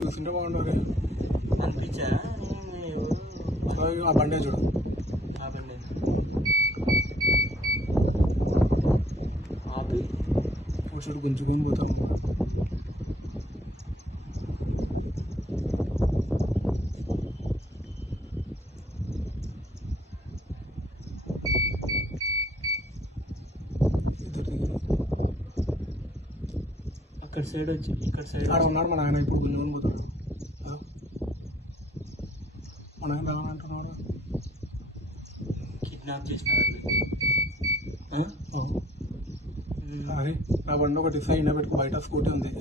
చూస్తుంటే బాగుండవు అనిపించా ఆ బండే చూడు ఆ బండే ఆపి చూడు గుంజుకొని పోతాము అక్కడ సైడ్ వచ్చి ఇక్కడ సైడ్ ఆడ ఉన్నాడు మన ఆయన ఇప్పుడు గుంజుకొని పోతాడు ఆ? మన ఆయన రావాలంటున్నాడు కిడ్నాప్ చేసినారు ఆ? ఆ. ఉమ్. అరే నా బండి ఒకటి సైడ్ పెట్టుకో బయట స్కూటీ ఉంది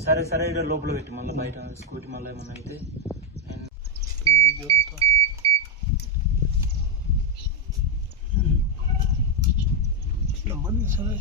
సరే సరే ఇక్కడ లోపల పెట్టి మళ్ళీ బయట స్కూటీ మళ్ళీ ఏమన్నా అయితే నేను నమ్మని సరే